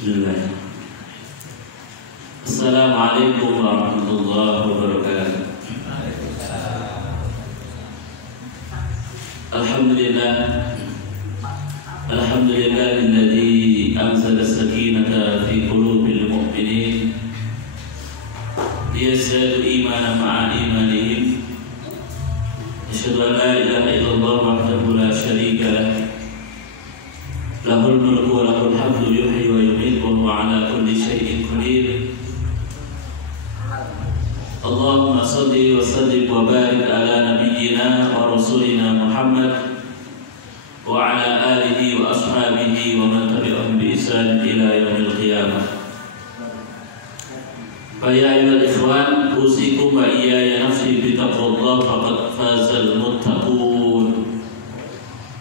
Bismillah. Assalamualaikum warahmatullahi wabarakatuh. Alhamdulillah. Alhamdulillahilladzi anzala as-sakinata fi qulubil mu'minin liyazdadu imanan ma'a imanihim. Asyhadu an la ilaha illallah wahdahu la syarika lah. Lahul mulku wa lahul hamdu yuhyi wa yumiitu wa huwa ala kulli syai'in qadir. Allahumma shalli wa sallim wa barik ala nabiyyina wa rasulina Muhammad wa ala alihi wa ashabihi wa man tabi'ahum bi ihsan ila yaumil qiyamah. Fa ya ayyuhal ikhwan, usikum wa iyaya nafsi bi taqwallah faqad fazal muttaqun.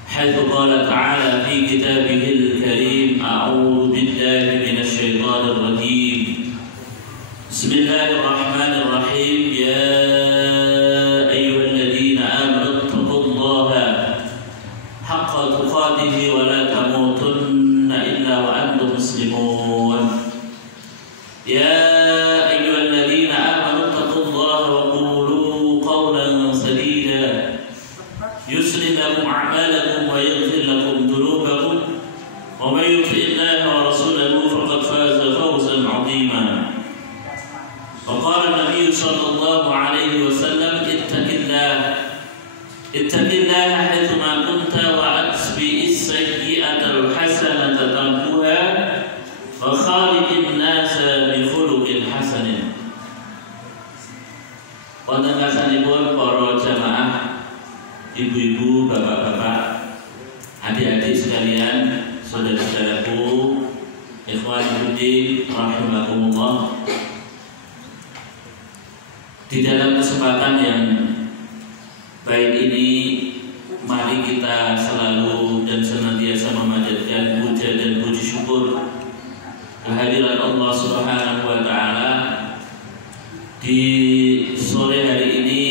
Haitsu qala ta'ala fi kitabihil karim, a'udzu billahi minasy syaithanir rajim. Bismillahirrahmanirrahim. Ya ayyuhalladzina amanu taqullaha haqqa tuqatih wa la tamutunna illa wa antum muslimun. Ya ayyuhalladzina amanu taqullaha wa qulu qawlan sadida yuslih lakum a'malakum wa yaghfir lakum dhunubakum wa may yuti'illaha wa rasulahu faqad faza fawzan 'azima. وقال النبي صلى الله عليه وسلم اتق الله حيثما كنت وأتبع السيئة الحسنة تمحوها وخالق الناس بخلق حسن. Wonten kasanipun para jamaah, ibu-ibu, bapak-bapak, adik-adik sekalian, saudara-saudaraku, ikhwan fillah rahimakumullah. Di dalam kesempatan yang baik ini, mari kita selalu dan senantiasa memanjatkan puja dan puji syukur kehadiran Allah Subhanahu wa Ta'ala. Di sore hari ini,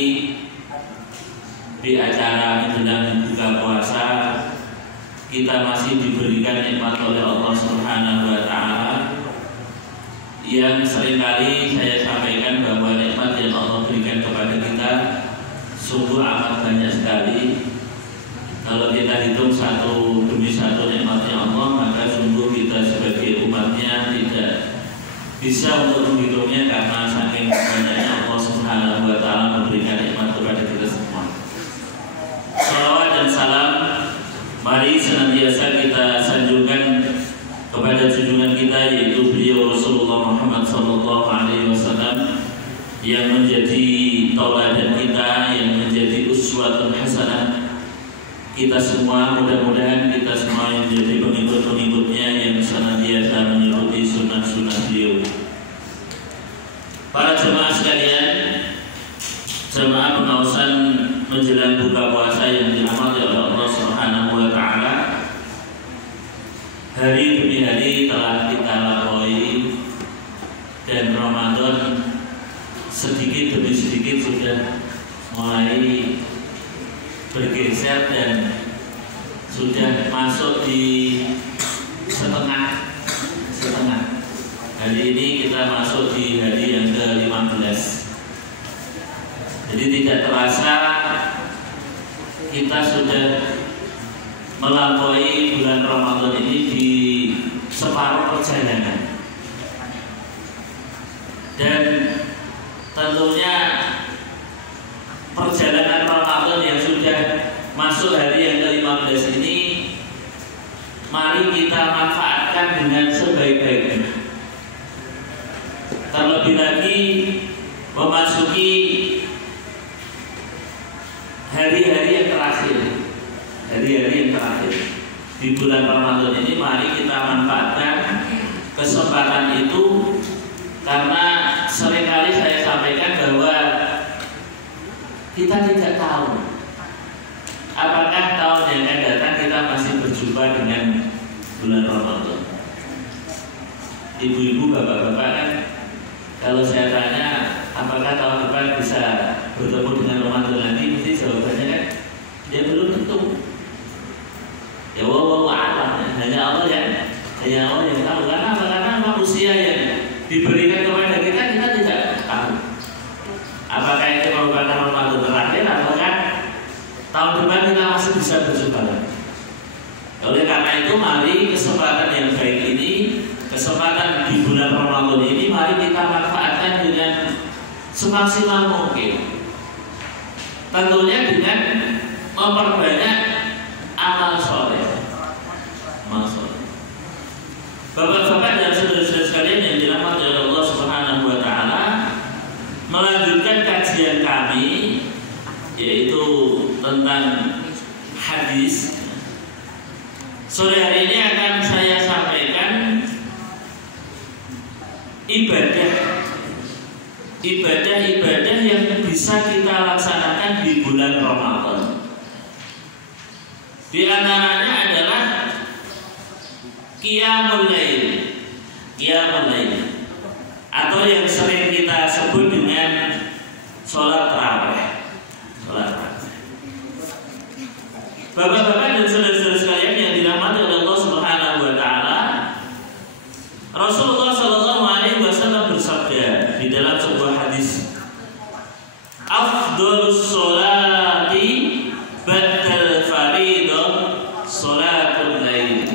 di acara menjelang buka puasa, kita masih diberikan nikmat oleh Allah Subhanahu wa Ta'ala yang seringkali saya sampaikan bahwa nikmat yang Allah berikan kepada kita sungguh amat banyak sekali. Kalau kita hitung satu demi satu nikmatnya Allah, maka sungguh kita sebagai umatnya tidak bisa untuk menghitungnya, karena saking banyaknya Allah Subhanahu wa Ta'ala memberikan nikmat kepada kita semua. Salawat dan salam mari senantiasa kita sanjungkan kepada junjungan kita, yaitu beliau Rasulullah Muhammad sallallahu alaihi wasallam, yang menjadi tauladan kita, yang menjadi uswatun hasanah kita semua. Mudah-mudahan kita semua yang menjadi pengikut-pengikutnya yang senantiasa mengikuti sunnah-sunnah beliau. Para jemaah sekalian, jemaah pengawasan menjelang buka puasa yang dirahmati oleh Allah Subhanahu wa Ta'ala, hari demi hari telah kita lalui, dan Ramadan sedikit demi sedikit sudah mulai bergeser dan sudah masuk di setengah. Hari ini kita masuk di hari yang ke-15. Jadi tidak terasa kita sudah melampaui bulan Ramadan ini di separuh perjalanan. Dan tentunya perjalanan Ramadan yang sudah masuk hari yang ke-15 ini, mari kita manfaatkan dengan sebaik-baiknya. Terlebih lagi memasuki hari-hari yang terakhir. Hari-hari yang terakhir di bulan Ramadan ini, mari kita manfaatkan kesempatan itu, karena seringkali saya sampaikan bahwa kita tidak tahu apakah tahun yang akan datang kita masih berjumpa dengan bulan Ramadan. Ibu-ibu, bapak-bapak, kan kalau saya tanya apakah tahun depan bisa bertemu dengan Ramadan lagi, mesti jawabannya kan ya belum tentu. Ya wallahu a'lam, hanya Allah yang tahu. Karena tahun depan kita masih bisa berjumpa lagi. Oleh karena itu, mari kesempatan yang baik ini, kesempatan di bulan Ramadan ini, mari kita manfaatkan dengan semaksimal mungkin. Tentunya dengan memperbanyak amal soleh. Bapak-bapak dan saudara-saudara sekalian yang dirahmati oleh Allah Subhanahu wa taala, melanjutkan kajian kami yaitu tentang hadis. Sore hari ini akan saya sampaikan ibadah yang bisa kita laksanakan di bulan Ramadan. Di antaranya adalah Qiyamul Lail, atau yang sering kita sebut dengan sholat tarawih. Bapak-bapak dan saudara-saudara sekalian yang dirahmati oleh Allah Subhanahu wa taala, Rasulullah sallallahu alaihi wasallam bersabda di dalam sebuah hadis, "Afdhalus sholati ba'dal fardhah sholatul lail."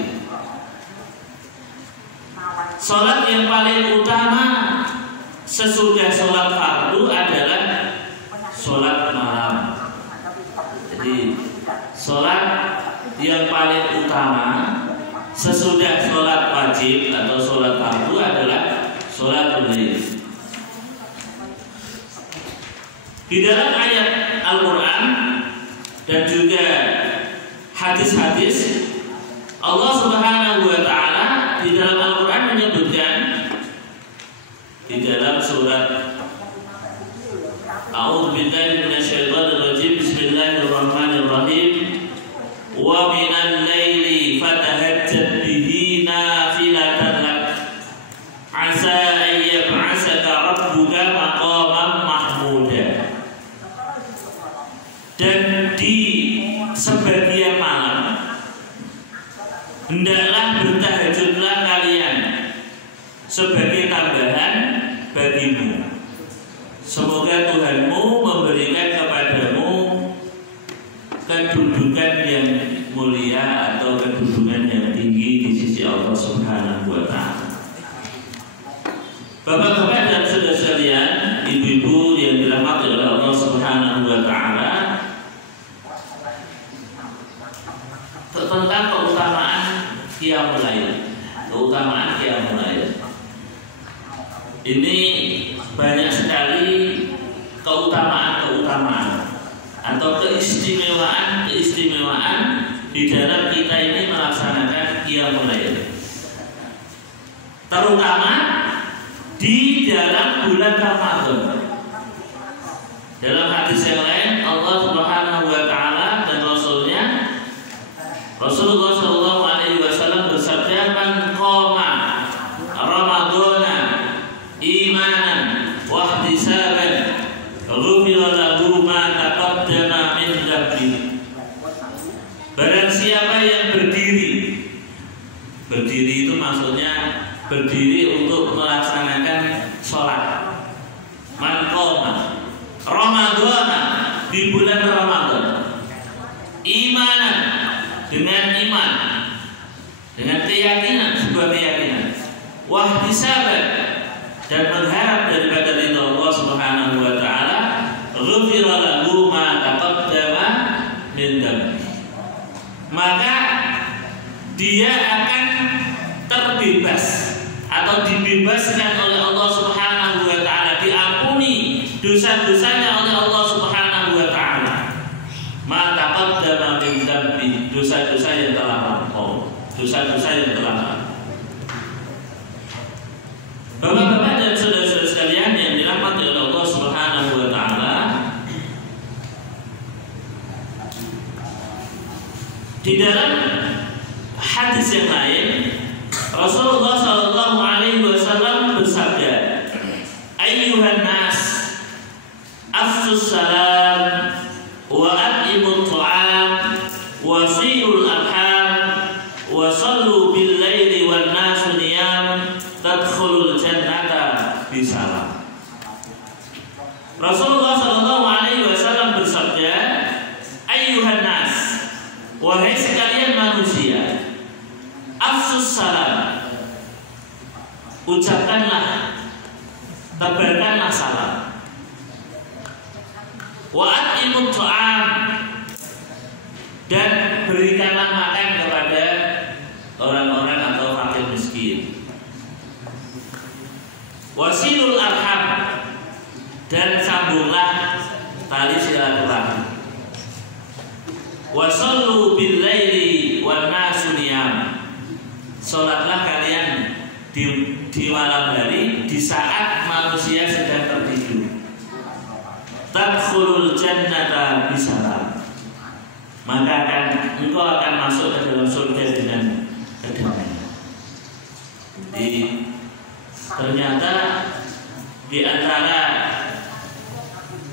Sholat yang paling utama sesudah sholat fardu adalah sholat malam. Jadi sholat yang paling utama sesudah sholat wajib atau sholat fardu adalah sholat lail. Di dalam ayat Al-Quran dan juga hadis-hadis, Allah Subhanahu wa taala di dalam Al-Quran menyebutkan di dalam surat A'udzubillahi minasyaitonir rajim, bismillahirrahmanirrahim, wa minal laili fatahajjad bihi nafilatan lak asa an yab'asaka rabbuka maqaman mahmuda. Dan di sebagian malam hendaklah bertahajudlah kalian sebagai tambahan bagimu. Semoga Tuhanmu memberikan kepadamu kedudukan yang mulia atau kedudukan yang tinggi di sisi Allah Subhanahu wa taala. Bapak-bapak dan saudara sekalian, ibu-ibu yang dirahmati oleh Allah Subhanahu wa taala, tentang keutamaan Qiyamul Lail. Ini banyak sekali keutamaan atau keistimewaan di dalam kita ini melaksanakan Qiyamul Lail, terutama di dalam bulan Ramadan. Dalam hadis yang lain, Allah Subhanahu wa taala dan Rasulullah sallallahu alaihi wasallam bersabda, "Man qama Ramadhana imanan wa ihtisaban ghufira lahu ma taqaddama min dhanbihi." Barang siapa yang berdiri itu maksudnya berdiri untuk melaksanakan sholat. Man qama Ramadhana, di bulan Ramadan, imanan, dengan iman, dengan keyakinan, sebuah keyakinan, wahtisaban, dan berharap daripada ridha Allah Subhanahu wa taala, ghufira lahu ma taqaddama min dhanbi, maka dia akan terbebas atau dibebaskan oleh Allah Subhanahu wa taala, diampuni dosa-dosanya oleh Allah Subhanahu wa taala. Ma taqaddama min dhanbi, dosa-dosa yang telah lampau, Bapak-bapak dan saudara-saudara sekalian yang dirahmati oleh Allah Subhanahu wa taala, di dalam hadis yang lain Rasulullah sallallahu alaihi wasallam bersabda, "Ayyuhan nas, afsus salam wa at'imut ta'am wa silul arham wa sallu bil laili wan nasu niyam tadkhulul jannata bisalam." Rasulullah sallallahu alaihi wasallam bersabda, "Ayyuhan wahai sekalian manusia, afsus salam, ucapkanlah, tebarkanlah salam. Wa at'imut ta'am, dan berikanlah makan kepada orang-orang atau fakir miskin. Wasilul arham, dan sambunglah tali silaturahmi. Wasallu bil laili wan nasu niyam, salatlah kalian di malam hari di saat manusia sedang tertidur. Tadkhulul jannata bisalam, maka engkau akan masuk ke dalam surga dengan kedamaian. Jadi ternyata di antara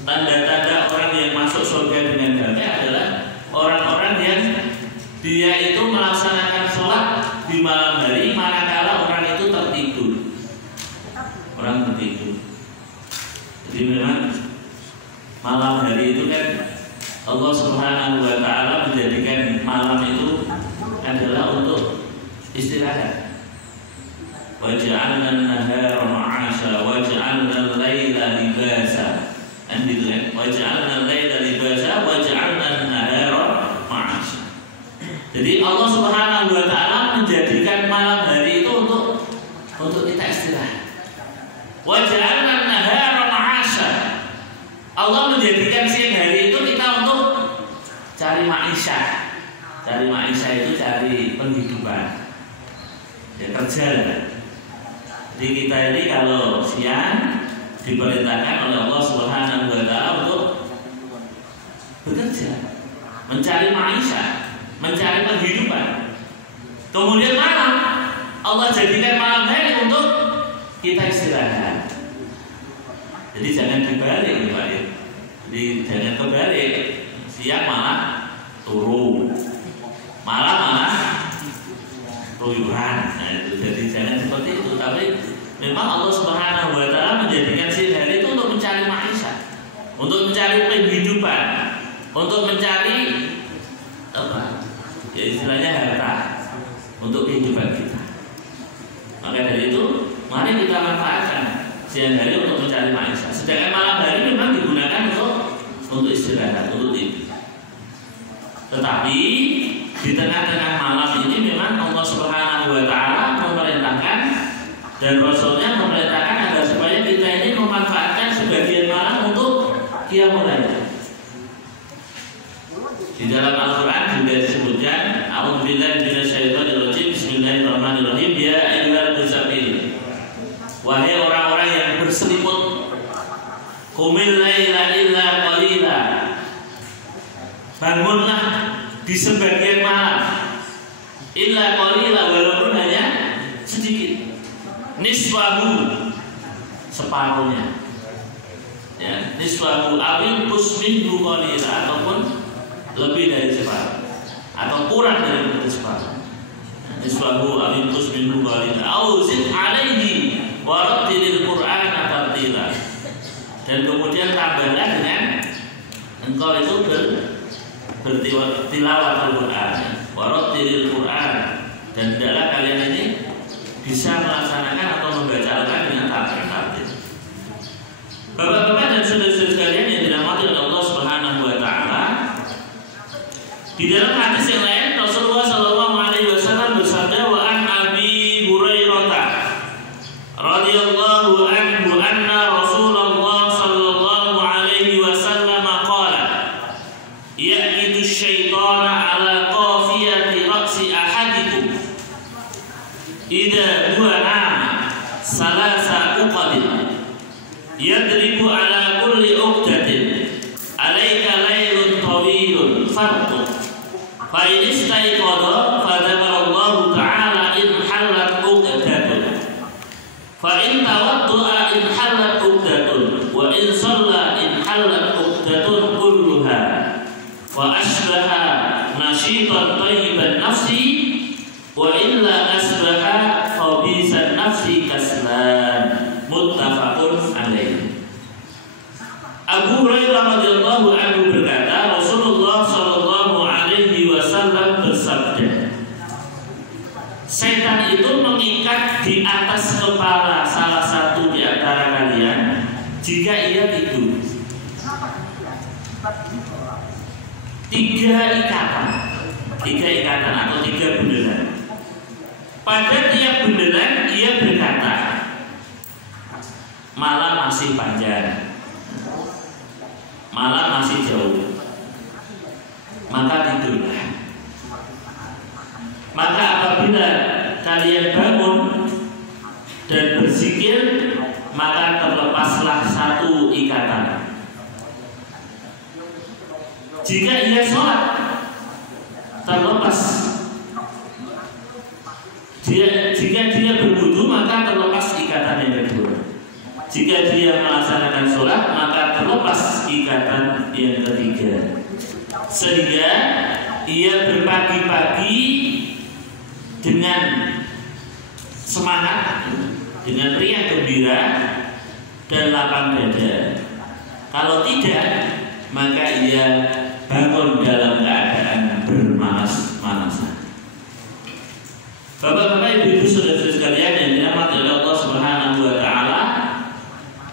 tanda-tanda orang yang masuk surga dengan damai adalah orang-orang yang dia itu melaksanakan sholat di malam hari manakala orang itu tertidur. Orang tertidur. Jadi memang malam hari itu kan Allah Subhanahu wa ta'ala menjadikan malam itu adalah untuk istirahat. Wa ja'alna an-nahara ma'asha wa ja'alna al-laila libasa. Wa ja'alna al-laila libasa wa ja'alna an-nahara ma'asha. Jadi Allah Subhanahu wa ta'ala menjadikan malam hari itu untuk kita istirahat. Wa ja'alna an-nahara ma'asha. Allah menjadikan siang hari itu kita untuk cari maisha. Cari maisha itu cari penghidupan. Ya kerja. Jadi kita ini kalau siang diperintahkan oleh Allah Subhanahu wa ta'ala untuk bekerja, mencari maisha, mencari penghidupan. Kemudian malam Allah jadikan malam hari untuk kita istirahat. Jadi jangan dibalik, Pak. Jadi jangan kebalik. Siang malah turun, malam malah ruyuhan. Nah, itu jadi jangan seperti itu. Tapi memang Allah Subhanahu wa ta'ala menjadikan siang hari itu untuk mencari maisha, untuk mencari penghidupan, untuk mencari apa? Ya istilahnya harta untuk kehidupan kita. Maka dari itu mari kita manfaatkan siang hari untuk mencari maisha. Sedangkan malam hari memang digunakan untuk istirahat, untuk tidur. Tetapi di tengah-tengah malam ini memang Allah Subhanahu wa ta'ala memerintahkan dan Rasulnya memerintahkan agar supaya kita ini memanfaatkan sebagian malam untuk qiyamul lail. Di dalam Al-Quran juga disebutkan, A'udzubillahi minasyaitonirrajim, Bismillahirrahmanirrahim, ya ayyuhal muzammil, wahai orang-orang yang berselimut, qumil laila illa qalila, bangunlah di sebagian malam, illa qalila, walaupun hanya sedikit, niswahu, separuhnya, ya, niswahu awil kusminhu qalila, ataupun lebih dari separuh atau kurang dari separuh. Niswahu awil kusminhu qalila, au zid alaihi warattilil qur'ana tartila, dan kemudian tambahlah dengan engkau itu bertilawah Al-Quran, warattilil Quran, dan hendaklah kalian ini bisa melaksanakan atau membaca Al-Quran dengan tartil. Bapak-bapak dan saudara-saudara sekalian yang dirahmati oleh Allah Subhanahu wa ta'ala, di dalam hadis yang lain Rasulullah sallallahu alaihi wasallam bersabda, wa an Abi Hurairah radhiyallahu anhu anna Rasulullah sallallahu alaihi wasallam qala, ya'idu syaitana ala qafiyati ra'si ahadikum idza huwa nama salasa uqadin yadribu ala kulli uqdatin alayka laylun tawilun farqun fa in istayqadha fa dzakara ta'ala in halat uqdatun fa in tawaddu'a in halat uqdatun wa in shalla in halat uqdatun kulluha wa asbaha nashitan tayyiban nafsi wa illa asbaha khabisan nafsi kaslan, muttafaqun alaih. Abu Hurairah radhiyallahu anhu berkata, Rasulullah sallallahu alaihi wasallam di atas kepala salah satu di antara kalian jika ia tidur. 3 ikatan atau 3 bundelan. Pada tiap bundelan ia berkata, malam masih panjang, malam masih jauh, maka tidurlah. Maka apabila kalian bangun dan berzikir, maka terlepaslah 1 ikatan. Jika ia sholat, terlepas. Jika dia berwudu, maka terlepas ikatan yang kedua. Jika dia melaksanakan sholat, maka terlepas ikatan yang ketiga. Sehingga ia berpagi-pagi dengan semangat, dengan riang gembira dan lapang dada. Kalau tidak, maka ia bangun dalam keadaan bermalas-malasan. Bapak-bapak, ibu-ibu, saudara-saudara sekalian yang dirahmati oleh Allah Subhanahu wa taala,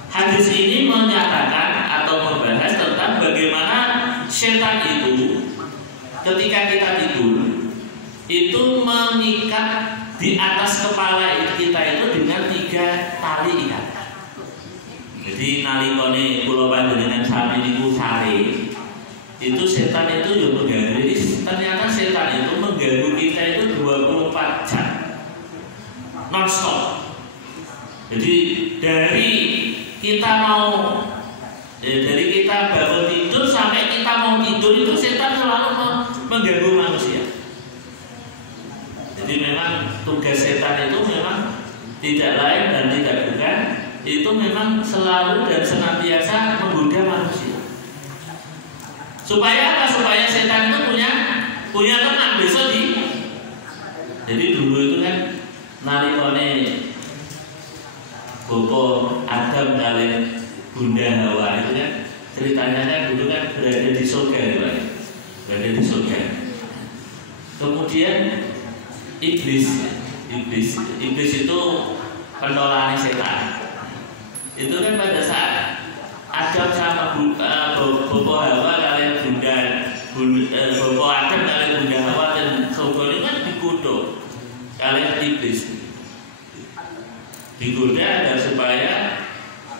hadis ini menyatakan atau membahas tentang bagaimana setan itu ketika kita tidur itu mengikat di atas kepala kita itu dengan 3 tali ikat. Jadi nalikone kula panjenengan sami niku sare, itu setan itu ya mengganggu. Ternyata setan itu mengganggu kita itu 24 jam non-stop. Jadi dari kita bangun tidur sampai kita mau tidur itu setan selalu mengganggu manusia. Jadi memang tugas setan itu memang tidak lain dan tidak bukan, itu memang selalu dan senantiasa menggoda manusia. Supaya apa? Supaya setan itu punya teman besok di. Jadi dulu itu kan nalikone Bapak Adam kali Bunda Hawa itu kan ceritanya kan dulu kan berada di surga, berada di surga. Kemudian iblis itu penolak setan. Itu kan pada saat Adam sama Bapak Hawa kalian Bapak Adam kalian Bunda Hawa dan surga itu kan dikutuk kalian iblis, digoda agar supaya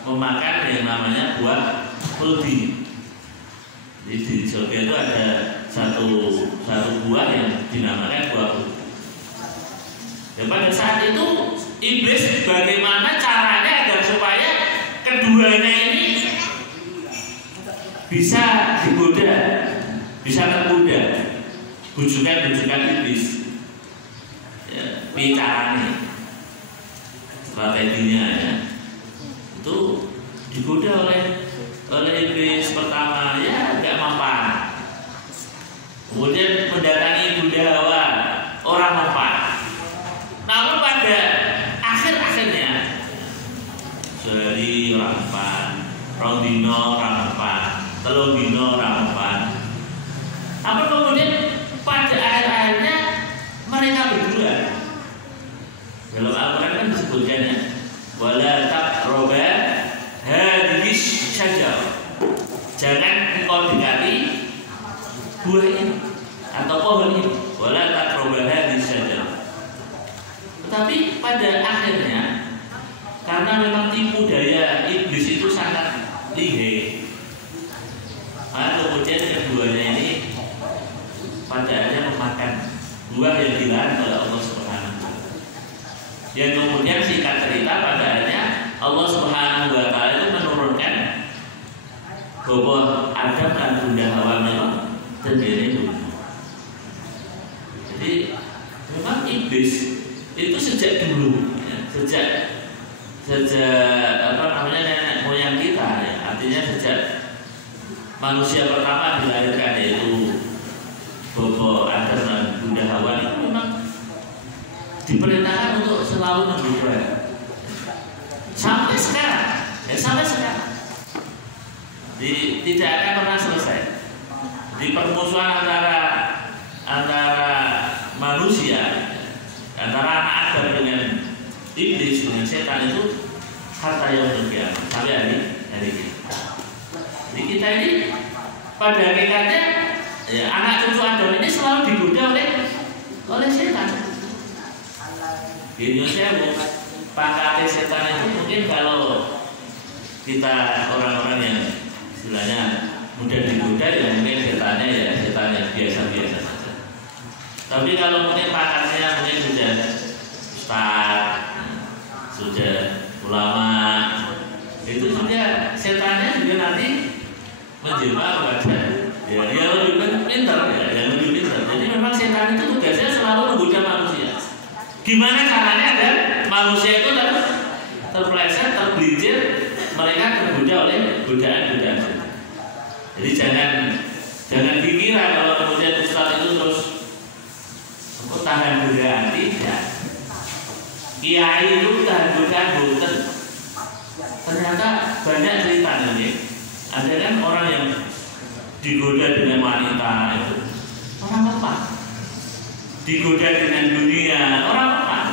memakan yang namanya buah khuldi. Jadi di surga itu ada satu buah yang dinamakan buah khuldi. Dan pada saat itu iblis bagaimana caranya agar supaya keduanya ini bisa digoda, bisa tergoda, bujukan iblis. Ya, bicaranya, strateginya ya, itu digoda oleh iblis pertama, ya nggak mampan. Kemudian mendatangi Bunda Hawa, orang mampan. Namun pada akhirnya sehari orang mampan, rong dino orang mampan, telung dino orang mampan. Namun kemudian pada akhirnya mereka berdua, dalam Al-Quran kan disebutkannya, wala taqraba hadhihi syajarah, jangan engkau dekati buah ini atau pohon ini, wala taqraba hadhihi syajarah. Tetapi pada akhirnya karena memang tipu daya iblis itu sangat lihai, maka kemudian keduanya ini pada akhirnya memakan buah yang dilarang oleh Allah Subhanahu wa taala. Yang kemudian singkat cerita pada akhirnya Allah Subhanahu wa taala itu menurunkan bahwa Adam dan Bunda Hawa memang sendiri dulu. Jadi memang iblis itu sejak dulu, ya, sejak apa namanya nenek moyang kita, ya, artinya sejak manusia pertama dilahirkan yaitu Bapak Adam dan Bunda Hawa itu memang diperintahkan untuk selalu menggoda sampai sekarang, ya sampai sekarang. Tidak akan pernah selesai. Di permusuhan antara manusia, antara anak Adam iblis dengan setan itu hatta yaumil qiyamah, sampai hari kita. Jadi kita ini pada hakikatnya ya, anak cucu Adam ini selalu digoda oleh setan. Di Indonesia pangkatnya setan itu mungkin kalau kita orang-orang yang istilahnya mudah digoda ya mungkin setannya biasa-biasa saja. Tapi kalau mungkin pangkatnya mungkin sudah ustaz, sudah ulama, itu sudah setannya juga nanti menjelma kepada ya dia lebih pintar ya, yang lebih pintar. Jadi memang setan itu tugasnya selalu menggoda manusia. Gimana caranya agar manusia itu terpeleset, tergelincir, mereka tergoda oleh godaan-godaan setan. Jadi jangan dikira kalau kemudian ustaz itu terus tahan godaan, tidak. Kiai itu tahan godaan boten. Ternyata banyak ceritanya nih. Ada kan orang yang digoda dengan wanita itu orang lepas, digoda dengan dunia orang lepas,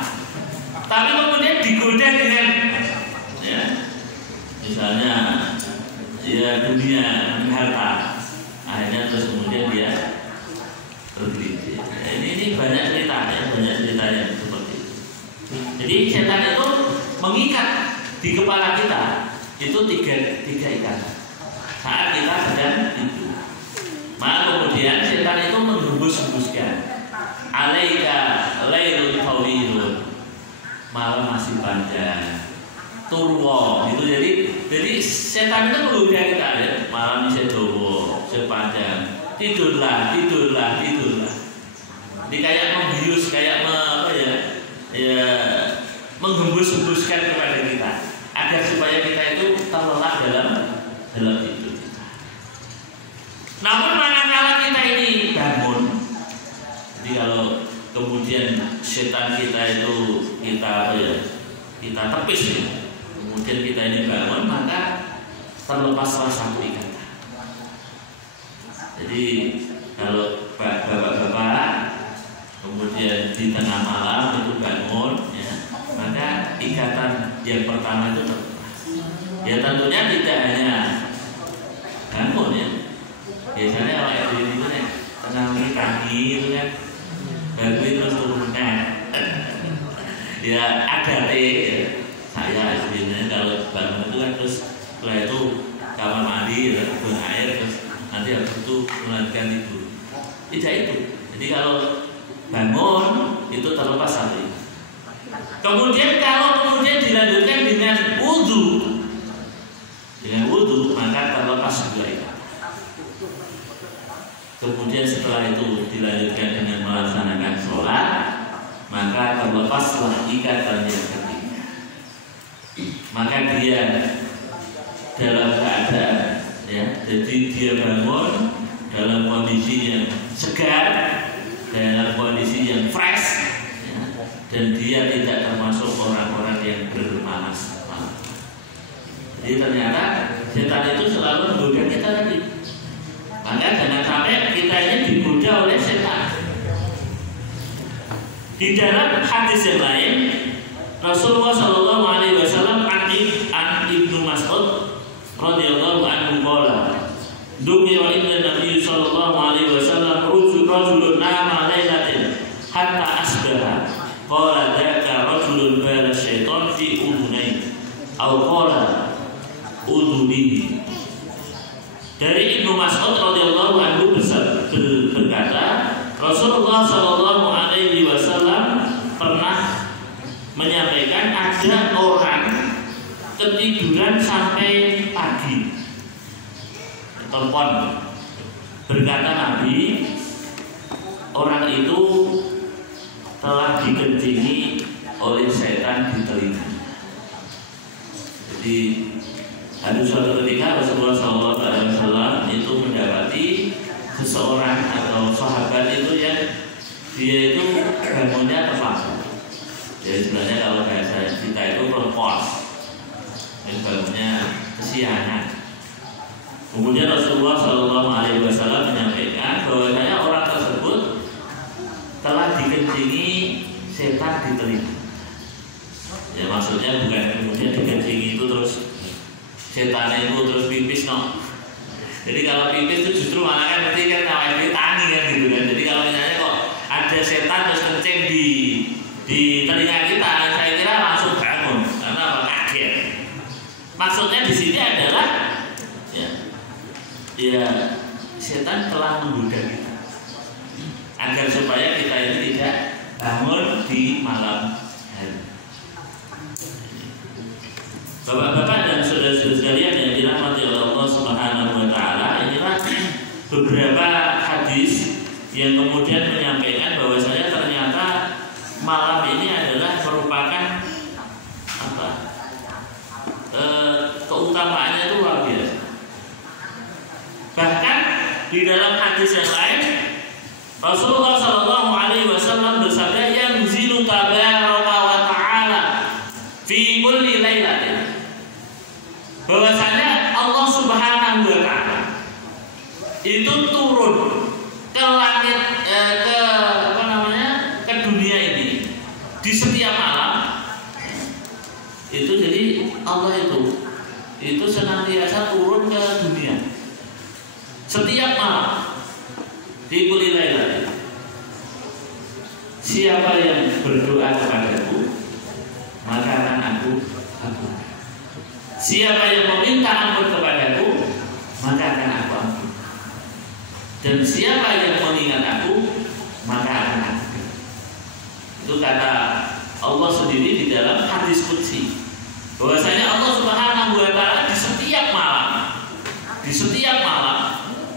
tapi kemudian digoda dengan ya misalnya ya dunia harta, akhirnya terus kemudian dia tergelincir. Ini banyak ceritanya seperti itu. Jadi setan itu mengikat di kepala kita itu tiga ikatan saat kita sedang tidur. Maka kemudian setan itu menghembus-hembuskan alaika lailul tawilun, malam masih panjang, turwo itu. Jadi setan itu menggoda kita ya, malam bisa turwo sepanjang, tidurlah. Jadi kayak membius, kayak menghembus-hembuskan kepada kita agar supaya kita itu terlelap dalam tidur. Namun manakala kita ini bangun, jadi kalau kemudian setan kita itu kita tepis, kemudian kita ini bangun, maka terlepaslah satu ikatan. Jadi kalau bapak-bapak kemudian di tengah malam itu bangun, ya, maka ikatan yang pertama itu terlepas. Ya tentunya tidak hanya bangun ya. Biasanya kalau itu kan tengah pagi itu kan bangun terus turunkan. Ya ada saya sebenarnya kalau bangun itu kan terus setelah itu kamar mandi, buang air, terus nanti habis itu melanjutkan tidur. Tidak itu. Jadi kalau bangun itu terlepas satu. Kemudian kalau dilanjutkan dengan wudhu, maka terlepas juga itu. Kemudian setelah itu dilanjutkan dengan melaksanakan sholat, maka terlepaslah ikatan yang ketiga. Maka dia dalam keadaan ya, jadi dia bangun dalam kondisi yang segar, dalam kondisi yang fresh ya, dan dia tidak termasuk orang-orang yang bermalas. Jadi ternyata setan itu selalu menggoda kita tadi. Maka jangan sampai kita ini digoda oleh setan. Di dalam hadis yang lain, Rasulullah Shallallahu Alaihi Wasallam an Ibnu Mas'ud radhiyallahu anhu qala, "Dzukira inna Nabi Shallallahu Alaihi Wasallam rajulun nama lailatin hatta asbaha qala dzaka rajulun bala syaitan fi udhunai aw qala udhunihi." Dari Ibnu Mas'ud radhiyallahu anhu berkata, Rasulullah Shallallahu Alaihi Wasallam pernah menyampaikan ada orang ketiduran sampai pagi. Telepon berkata Nabi, orang itu telah dikencingi oleh setan di telinga. Jadi ada suatu ketika Rasulullah SAW itu mendapati seseorang atau sahabat itu yang dia itu bangunnya terlambat. Jadi sebenarnya kalau bahasa kita itu propos, bangunnya kesiangan. Kemudian Rasulullah SAW menyampaikan bahwasanya orang tersebut telah dikencingi setan di telinga. Ya, maksudnya bukan kemudian dikencingi itu terus setan itu terus pipis no. Jadi kalau pipis itu justru malah kan berarti kan awalnya ditani kan gitu kan. Jadi kalau misalnya kok ada setan terus kencing di telinga kita, saya kira langsung bangun karena apa? Kaget. Maksudnya di sini adalah ya setan telah menggoda kita agar supaya kita ini tidak bangun di malam hari. Bapak-bapak dan saudara-saudara sekalian yang dirahmati oleh Allah Subhanahu wa taala, inilah beberapa hadis yang kemudian menyampaikan bahwasanya ternyata malam ini adalah merupakan apa? Keutamaannya itu luar biasa. Bahkan di dalam hadis yang lain Rasulullah Shallallahu Alaihi Wasallam bersabda, yang zilu tabaraka wa taala fi kulli lailatin, bahwasanya Allah Subhanahu wa taala itu turun ke langit ke dunia ini di setiap malam. Itu jadi Allah itu senantiasa turun ke dunia setiap malam di kulli lailatin. Siapa yang berdoa kepadaku, maka akan aku ampuni. Siapa yang meminta ampun kepadaku, maka akan aku ampuni. Dan siapa yang mengingat aku, maka akan aku. Itu kata Allah sendiri di dalam hadis qudsi, bahwasanya Allah Subhanahu wa taala di setiap malam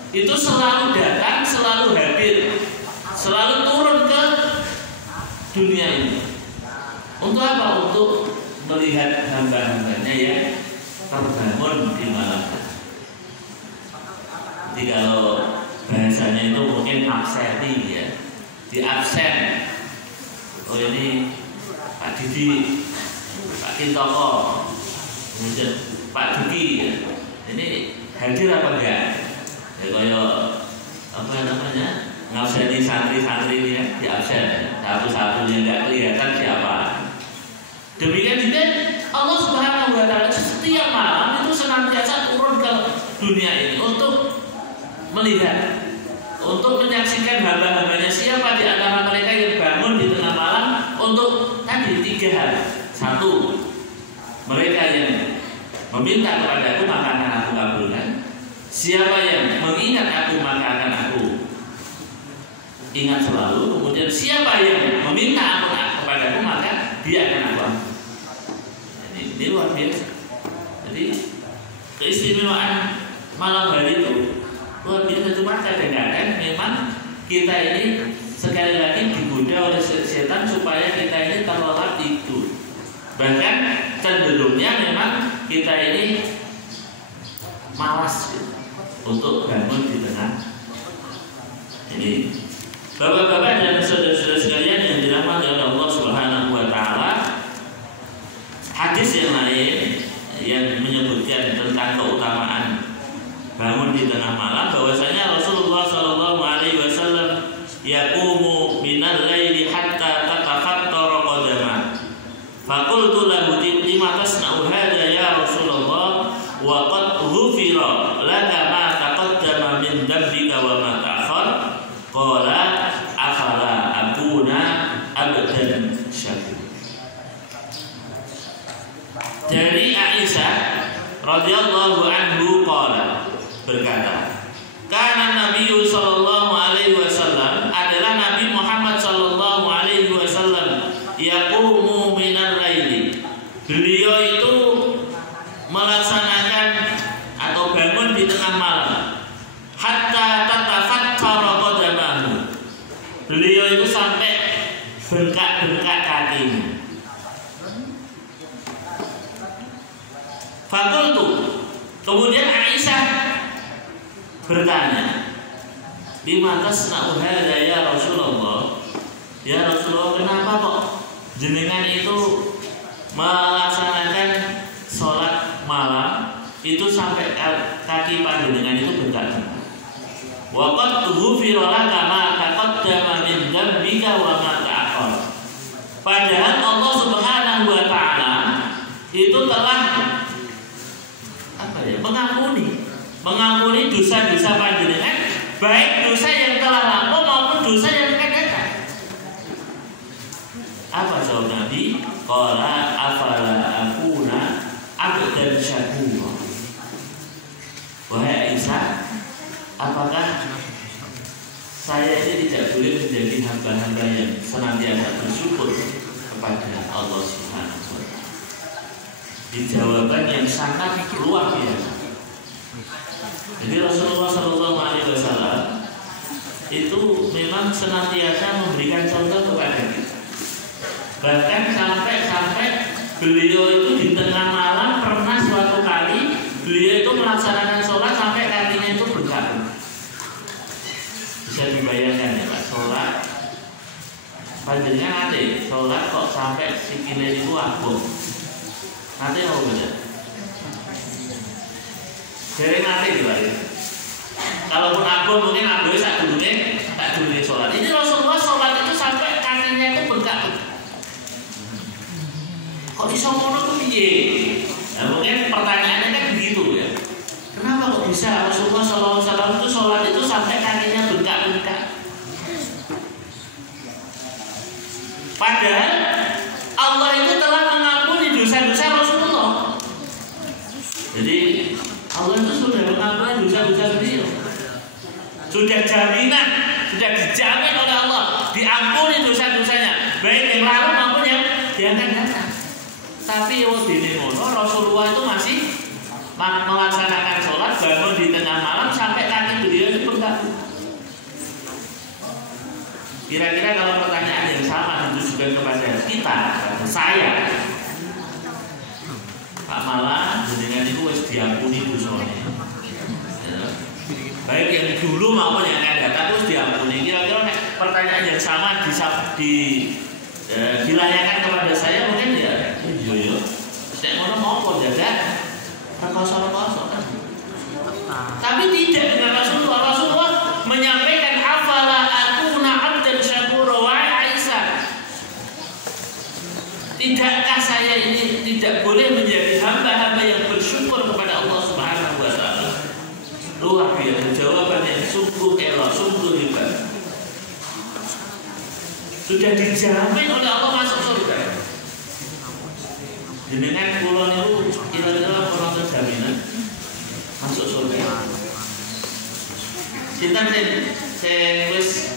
itu selalu datang, selalu hadir, selalu turun ke dunia ini. Untuk apa? Untuk melihat hamba-hambanya yang terbangun di malam hari. Jadi kalau bahasanya itu mungkin abseni ya, di absen. Oh ini Pak Didi, Pak Kintoko, kemudian Pak Duki ya. Ini hadir apa enggak? Ya kayak apa namanya, ngabseni santri-santri ini ya, di absen satu-satunya nggak kelihatan siapa. Demikian juga Allah Subhanahu wa taala setiap malam itu senantiasa turun ke dunia ini untuk melihat, untuk menyaksikan hamba-hambanya. Siapa di antara mereka yang bangun di tengah malam untuk tadi 3 hal. 1, mereka yang meminta kepadaku maka akan aku kabulkan. Siapa yang mengingat aku maka akan aku ingat selalu. Kemudian siapa yang meminta ampun kepadaku maka dia akan aku ampuni. Ini luar biasa. Jadi keistimewaan malam hari itu luar biasa. Cuma kadang-kadang memang kita ini sekali lagi digoda oleh setan supaya kita ini terlelap tidur. Bahkan cenderungnya memang kita ini malas untuk bangun di tengah ini. Bapak-bapak dan saudara-saudara sekalian yang dirahmati oleh Allah Subhanahu wa taala, hadis yang lain yang menyebutkan tentang keutamaan bangun di tengah malam, bahwasanya Rasulullah Shallallahu Alaihi Wasallam yaqumu minal laili hatta tatafattara qadama. Faqultu lahu lima tasna'u hadza ya Rasulullah wa qad ghufira laka ma taqaddama min dhanbika wa ma ta'akhkhar. Qala afala akuna abdan syakur. Dari Aisyah radhiyallahu anhu qala, berkata, karena Nabi sallallahu alaihi wasallam, adalah Nabi Muhammad sallallahu alaihi wasallam, yaqumu minal laili, beliau itu melaksanakan atau bangun di tengah malam, hatta tatafattara qadamahu, beliau itu sampai bengkak-bengkak kakinya. Fakultu, kemudian Aisyah bertanya, lima tasna'u hadza ya Rasulullah, ya Rasulullah, kenapa kok jenengan itu melaksanakan sholat malam itu sampai kaki panjenengan itu bengkak-bengkak? Wa qad ghufira laka ma taqaddama min dzambika wa ma ta'akhkhar. Padahal Allah Subhanahu wa taala telah mengampuni dosa-dosa panjenengan, baik dosa yang telah lampau maupun dosa yang akan datang. Apa jawab Nabi? Qala afala akuna abdan syakura. Wahai Aisyah, apakah saya ini tidak boleh menjadi hamba-hamba yang senantiasa bersyukur kepada Allah Subhanahu wa Ta'ala? Di jawaban yang sangat luar biasa. Jadi Rasulullah SAW itu memang senantiasa memberikan contoh kepada kita. Bahkan sampai beliau itu di tengah malam pernah suatu kali beliau itu melaksanakan sholat sampai kakinya itu bergerak. Bisa dibayangkan ya Pak, sholat panjenengan nanti sholat kok sampai sikile itu abong. Nanti mau bener. Jadi nanti gimana? Kalaupun abong mungkin abongnya tak dulu sholat. Ini Rasulullah sholat itu sampai kakinya itu bengkak. Kok bisa ngono tuh piye? Nah, mungkin pertanyaannya kan begitu ya. Kenapa kok bisa Rasulullah SAW itu sholat itu sampai kakinya bengkak-bengkak? Padahal Allah itu telah mengampuni dosa-dosa Rasulullah. Jadi Allah itu sudah mengampuni dosa-dosa beliau. Sudah jaminan, sudah dijamin oleh Allah diampuni dosa-dosanya, baik yang lalu maupun yang akan datang. Tapi Rasulullah itu masih melaksanakan sholat, bangun di tengah malam sampai kaki beliau itu bengkak. Kira-kira kalau pertanyaan yang sama ditujukan kepada kita, saya, Pak Malah, dengan itu harus diampuni dosanya. Baik yang dulu maupun yang akan datang terus diampuni. Kira-kira pertanyaan yang sama dilayakan kepada saya mungkin ya. Iya. Saya mau jaga rekoso-rekoso kan. Tapi tidak dengan Rasulullah. Rasulullah menyampaikan afala akuna abdan syakura wa Aisyah. Tidakkah saya ini tidak boleh menjadi hamba-hamba yang bersyukur kepada Allah Subhanahu wa Ta'ala? Luar biasa jawaban yang sungguh elok, sungguh hebat. Sudah dijamin oleh Allah masuk surga. Dengan kulon itu kira-kira orang jaminan masuk surga. Sinten sing wis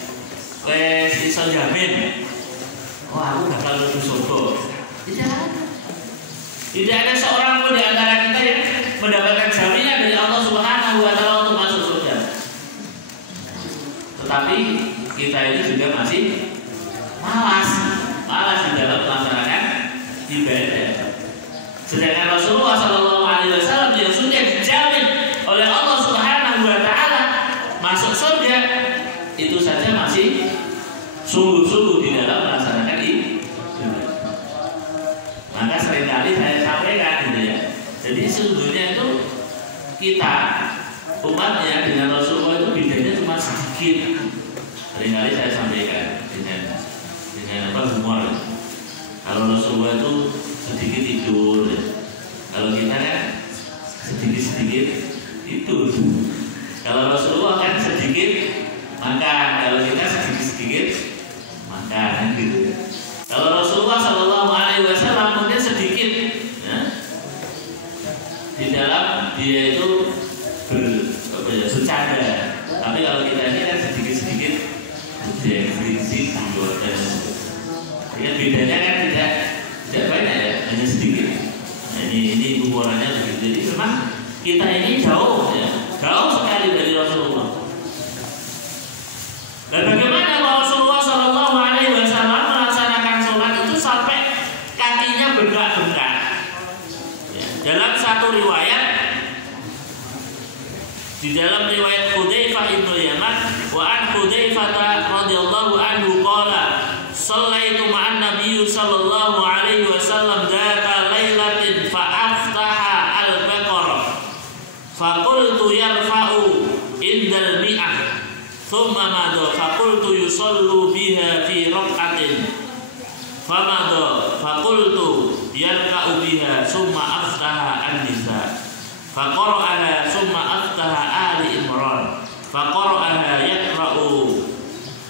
iso jamin, oh aku bakal masuk surga. Tidak ada seorang pun di antara kita yang mendapatkan jaminan dari Allah Subhanahu wa Ta'ala untuk masuk surga. Tetapi kita ini juga masih malas di dalam melaksanakan ibadah. Sedangkan Rasulullah SAW yang sudah dijamin oleh Allah Subhanahu wa Ta'ala masuk surga, itu saja masih sungguh-sungguh di dalam melaksanakan ibadah. Maka seringkali saya sampaikan gitu ya. Jadi sesungguhnya itu kita umatnya dengan Rasulullah itu bedanya cuma sedikit. Seringkali saya sampaikan dengan humor. Kalau Rasulullah itu sedikit tidur, kalau kita kan sedikit tidur. Kalau Rasulullah kan sedikit makan, kalau kita sedikit makan gitu. Kalau Rasulullah SAW mungkin sedikit ya, di dalam dia itu bercanda. Tapi kalau kita ini kan sedikit berisi bedanya kan tidak banyak ya, hanya sedikit. Nah, ini ukurannya begitu. Jadi memang kita ini jauh sekali dari Rasulullah. Dan bagaimana Rasulullah SAW melaksanakan sholat itu sampai kakinya bengkak-bengkak. Ya, dalam satu riwayat, di dalam riwayat Hudzaifah bin Yaman, wa an Hudzaifah radhiyallahu anhu qala shallaitu ma'an Nabiy sallallahu alaihi wasallam dzata lailatin fa aftaha al-baqarah fa qultu yarfa'u indal mi'ah thumma madha fa qultu yusallu biha fi rak'atin fa madha fa qultu yarka'u biha thumma aftaha an-nisa faqara'aha summa aftaha ali imran faqara'aha yaqra'u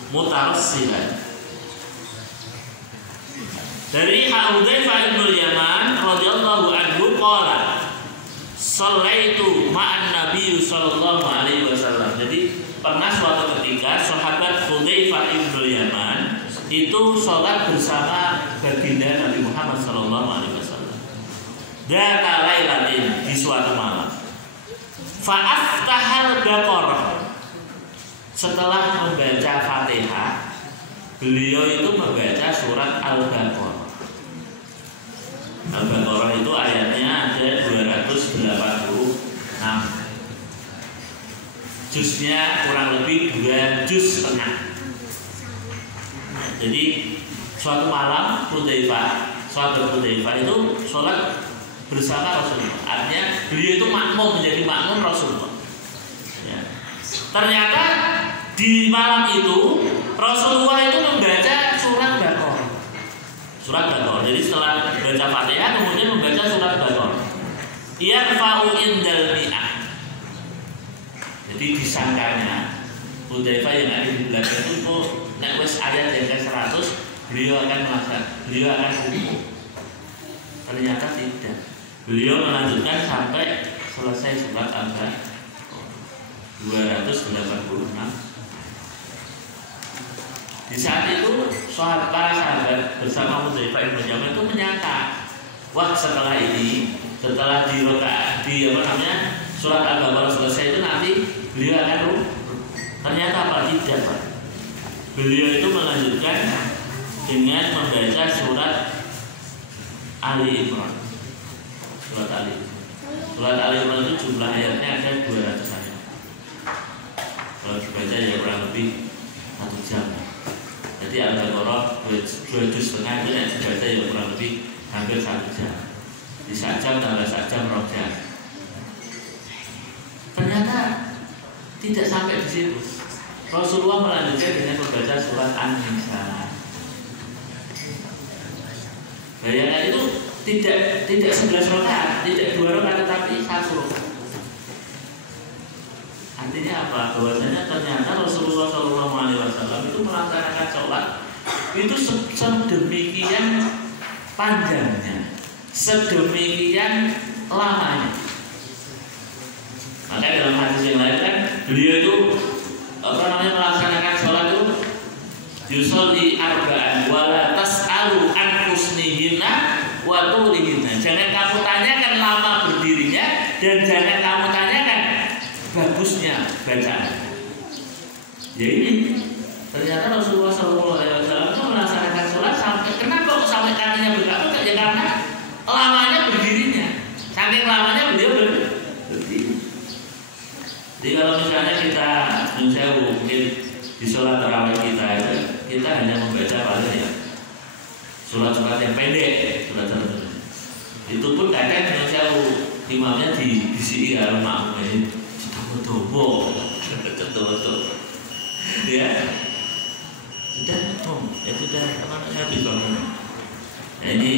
mutarassilan. Dari Hudzaifah bin Yaman radhiyallahu anhu qala shallaitu ma'an nabiy sallallahu alaihi wasallam. Jadi pernah suatu ketika sahabat Hudzaifah bin Yaman itu sholat bersama baginda Nabi Muhammad sallallahu alaihi wasallam. Dzata lailatin, di suatu malam. Fa aftahal baqarah. Setelah membaca Fatihah, beliau itu membaca surat Al-Baqarah. Al-Baqarah itu ayatnya ada 286. Juznya kurang lebih 2 juz setengah. Jadi suatu malam sahabat Hudzaifah itu sholat bersama Rasulullah. Artinya beliau itu menjadi makmum Rasulullah. Ya. Ternyata di malam itu Rasulullah itu membaca surat Baqarah. Surat Baqarah. Jadi setelah baca Fatihah kemudian membaca surat Baqarah. Yarfa'u indal mi'ah. Jadi disangkanya Hudzaifah yang ada di belakang itu nek wis ayat yang ke-100 beliau akan hukum. Ternyata tidak. Beliau melanjutkan sampai selesai surat Al-Baqarah 286. Di saat itu para sahabat bersama Hudzaifah bin Yaman itu menyangka, wah setelah di rakaat surat Al-Baqarah selesai itu nanti beliau akan ruku. Ternyata apa? Tidak, Pak. Beliau itu melanjutkan dengan membaca surat Ali Imran. Surat Ali Imran itu jumlah ayatnya ada 200 ayat. Kalau dibaca ya kurang lebih 1 jam. Jadi Al-Baqarah 2 juz setengah itu yang dibaca ya kurang lebih hampir 1 jam. Di 1 jam tambah 1 jam 2 jam. Ternyata tidak sampai di situ. Rasulullah melanjutkan dengan membaca surat An-Nisa. Bayangkan itu tidak 11 rakaat, tidak 2 rakaat tetapi 1 rakaat. Artinya apa? Bahwasanya ternyata Rasulullah SAW itu melaksanakan sholat itu sedemikian panjangnya, sedemikian lamanya. Maka dalam hadis yang lain kan beliau itu melaksanakan sholat itu yusolli arba'an wala tas'alu an husnihinna wa tulihinna. Jangan kamu tanyakan lama berdirinya dan jangan kamu tanyakan bagusnya bacaan. Ya ini ternyata Rasulullah SAW itu melaksanakan sholat sampai kenapa kok sampai kakinya bergerak? Ya karena lamanya berdirinya. Saking lamanya beliau berdiri. Jadi kalau misalnya kita mungkin di sholat tarawih kita hanya membaca paling ya surat-surat yang pendek, surat-surat itu pun kadang imamnya disini kalau makmum dobo, betul, ya sudah kemana bisa. Ini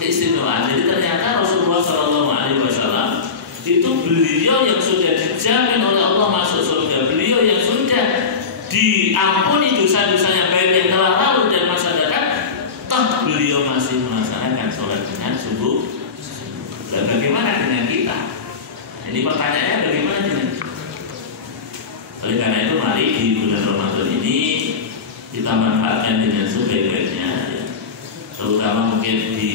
istimewa. Jadi ternyata Rasulullah SAW itu beliau yang sudah dijamin oleh Allah masuk surga, beliau yang sudah diampuni dosa-dosanya baik yang telah lalu dan masa datang, toh beliau masih melaksanakan sholat dengan subuh. Dan bagaimana dengan kita? Jadi pertanyaannya bagaimana dengan kita? Oleh karena itu mari di bulan Ramadan ini kita manfaatkan dengan sebaik-baiknya, ya. Terutama mungkin di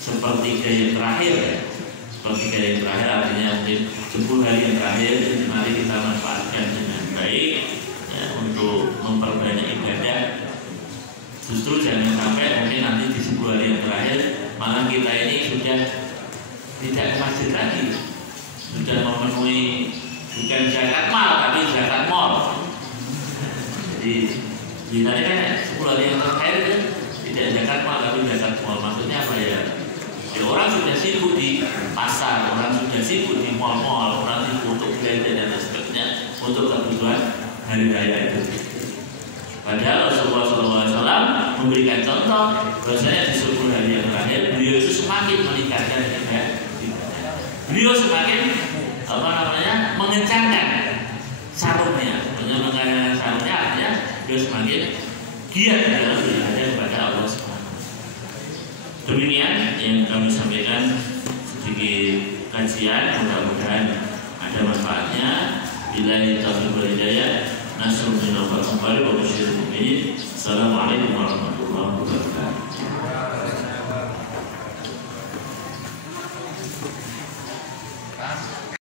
sepertiga yang terakhir, ya. Sepertiga yang terakhir artinya mungkin 10 hari yang terakhir, mari kita manfaatkan dengan baik, ya, untuk memperbanyak ibadah. Justru jangan sampai mungkin nanti di 10 hari yang terakhir malah kita ini sudah tidak ke masjid lagi, sudah memenuhi bukan zakat mal tapi zakat mall. Jadi biasanya kan 10 hari yang terakhir itu tidak zakat mal tapi zakat mall. Maksudnya apa ya? Ya orang sudah sibuk di pasar, orang sudah sibuk di mall-mall, orang sibuk untuk belanja dan sebagainya untuk kebutuhan hari raya itu. Padahal Rasulullah SAW memberikan contoh bahwasanya di 10 hari yang terakhir beliau itu semakin meningkatkan ibadah. Beliau semakin mengencangkan sarungnya, mengencangkan sarungnya artinya beliau semakin giat dalam beribadah kepada Allah Subhanahu. Demikian yang kami sampaikan sedikit kajian, mudah-mudahan ada manfaatnya. Billahi taufiq wal hidayah. Nasallallahu alaihi wa sallam. Assalamualaikum warahmatullahi wabarakatuh.